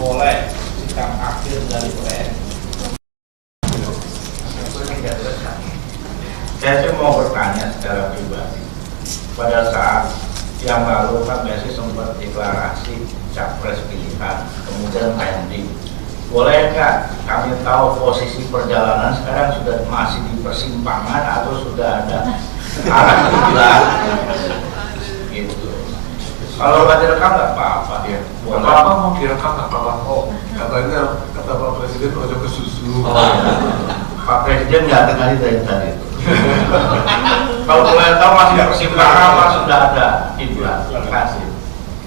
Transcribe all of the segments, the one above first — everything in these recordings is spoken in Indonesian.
boleh sikap akhir dari PN. Saya mau bertanya secara pribadi. Pada saat yang lalu kan Messi sempat deklarasi capres pilihan, kemudian pending. Boleh nggak kami tahu posisi perjalanan sekarang sudah masih di persimpangan atau sudah ada arah kiblat? Gitu. Kalau nggak direkam nggak apa-apa dia. Buat apa mau direkam nggak apa-apa. Oh, katanya kata Pak Presiden ojo ke susu. Oh, ya. Pak Presiden nggak dengar dari tadi. Kalau boleh tahu masih persimpangan apa sudah ada kiblat? Terima kasih.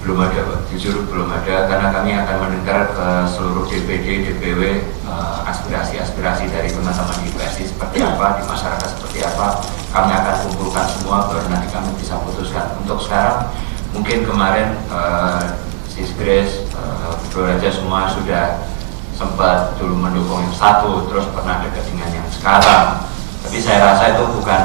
Belum ada, Pak. Jujur belum ada, karena kami akan mendengar ke seluruh DPD, DPW aspirasi-aspirasi dari teman-teman di PSI seperti apa, di masyarakat seperti apa. Kami akan kumpulkan semua baru nanti kami bisa putuskan. Untuk sekarang mungkin kemarin Sis Grace, Bro Raja semua sudah sempat dulu mendukung yang satu, terus pernah dekat dengan yang sekarang. Tapi saya rasa itu bukan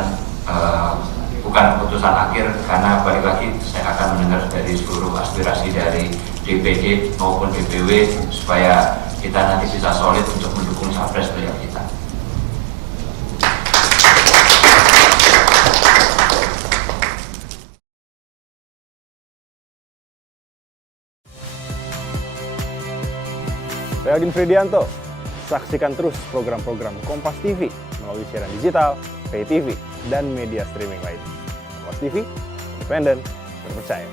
keputusan akhir, karena balik lagi saya akan mendengar dari seluruh aspirasi dari DPD maupun DPW supaya kita nanti bisa solid untuk mendukung capres beliau kita. Saya Agin Fridianto. Saksikan terus program-program Kompas TV melalui siaran digital, pay TV, dan media streaming lain. Kompas TV, independen, terpercaya.